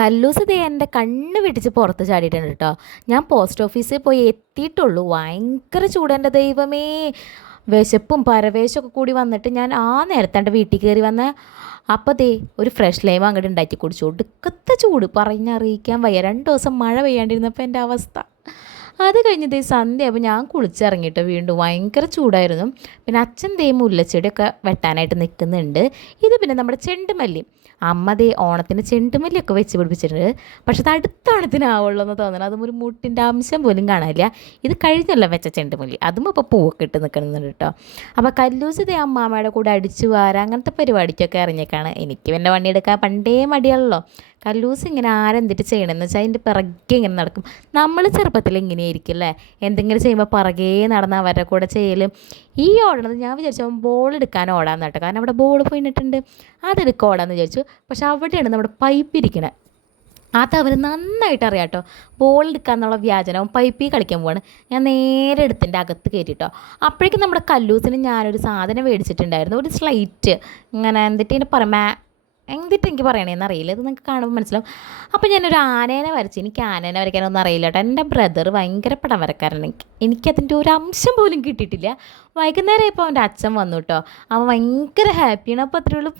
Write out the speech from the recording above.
കല്ലൂസ് ദേ എൻ്റെ കണ്ണ് വെട്ടിച്ച് പുറത്ത് ചാടിയിട്ടുണ്ട് കേട്ടോ. ഞാൻ പോസ്റ്റ് ഓഫീസിൽ പോയി എത്തിയിട്ടുള്ളൂ. ഭയങ്കര ചൂട് എൻ്റെ ദൈവമേ. വിശപ്പും പരവേശമൊക്കെ കൂടി വന്നിട്ട് ഞാൻ ആ നേരത്തെ വീട്ടിൽ കയറി വന്ന അപ്പോൾ ദേ ഒരു ഫ്രഷ് ലൈം അങ്ങോട്ട് ഉണ്ടാക്കി കുടിച്ചു. ഒടുക്കത്തെ ചൂട് പറഞ്ഞറിയിക്കാൻ വയ്യ. 2 ദിവസം മഴ പെയ്യാണ്ടിരുന്നപ്പോൾ എൻ്റെ അവസ്ഥ. അത് കഴിഞ്ഞ് ദേ സന്ധ്യയായപ്പോൾ ഞാൻ കുളിച്ചിറങ്ങിയിട്ട് വീണ്ടും ഭയങ്കര ചൂടായിരുന്നു. പിന്നെ അച്ഛൻ ദേ മുല്ലച്ചെടിയൊക്കെ വെട്ടാനായിട്ട് നിൽക്കുന്നുണ്ട്. ഇത് പിന്നെ നമ്മുടെ ചെണ്ടുമല്ലി അമ്മ ദേ ഓണത്തിന് ചെണ്ടുമല്ലിയൊക്കെ വെച്ച് പിടിപ്പിച്ചിട്ടുണ്ട്. പക്ഷെ അത് അടുത്ത ഓണത്തിനാവുള്ളൂ എന്ന് തോന്നണം. അതും ഒരു മുട്ടിൻ്റെ അംശം പോലും കാണാനില്ല. ഇത് കഴിഞ്ഞല്ല വെച്ച ചെണ്ടുമല്ലി, അതും ഇപ്പോൾ പൂവൊക്കെ ഇട്ട് നിൽക്കുന്നുണ്ട് കേട്ടോ. അപ്പോൾ കല്ലൂസ് ദേ അമ്മാമ്മയുടെ കൂടെ അടിച്ചു വാരാ അങ്ങനത്തെ പരിപാടിക്കൊക്കെ ഇറങ്ങിയേക്കാണ്. എനിക്ക് പിന്നെ പണിയെടുക്കാൻ പണ്ടേ മടിയാണല്ലോ. കല്ലൂസ് ഇങ്ങനെ ആരെന്തിട്ട് ചെയ്യണമെന്ന് വെച്ചാൽ അതിൻ്റെ പിറകെ ഇങ്ങനെ നടക്കും. നമ്മൾ ചെറുപ്പത്തിൽ ഇങ്ങനെയായിരിക്കും അല്ലേ, എന്തെങ്കിലും ചെയ്യുമ്പോൾ പിറകെ നടന്ന് അവരുടെ കൂടെ ചെയ്യലും. ഈ ഓടണത് ഞാൻ വിചാരിച്ചു ബോൾ എടുക്കാൻ ഓടാന്ന് കേട്ടോ, കാരണം അവിടെ ബോൾ പോയിട്ടുണ്ട്, അതെടുക്കുക ഓടാന്ന് വിചാരിച്ചു. പക്ഷെ അവിടെയാണ് നമ്മുടെ പൈപ്പ് ഇരിക്കണത്. അത് അവർ നന്നായിട്ട് അറിയാം കേട്ടോ. ബോൾ എടുക്കാന്നുള്ള വ്യാജനവും പൈപ്പിൽ കളിക്കാൻ പോവാണ്. ഞാൻ നേരെ എടുത്തിൻ്റെ അകത്ത് കയറ്റിട്ടോ. അപ്പോഴേക്കും നമ്മുടെ കല്ലൂസിന് ഞാനൊരു സാധനം മേടിച്ചിട്ടുണ്ടായിരുന്നു, ഒരു സ്ലൈറ്റ്. ഇങ്ങനെ എന്നിട്ട് ഇതിന് പറയാം എന്തിട്ട് എനിക്ക് പറയണേന്ന് അറിയില്ല, ഇത് നിങ്ങൾക്ക് കാണുമ്പോൾ മനസ്സിലാവും. അപ്പോൾ ഞാനൊരു ആനേനെ വരച്ച്. എനിക്ക് ആനേനെ വരയ്ക്കാനൊന്നും അറിയില്ല കേട്ടോ. എൻ്റെ ബ്രദർ ഭയങ്കര പടം വരക്കാരൻ. എനിക്കതിൻ്റെ ഒരു അംശം പോലും കിട്ടിയിട്ടില്ല. വൈകുന്നേരം ഇപ്പോൾ അവൻ്റെ അച്ഛൻ വന്നു കേട്ടോ. അവൻ ഭയങ്കര ഹാപ്പിയാണ്. അപ്പോൾ അത്രയുള്ളൂ.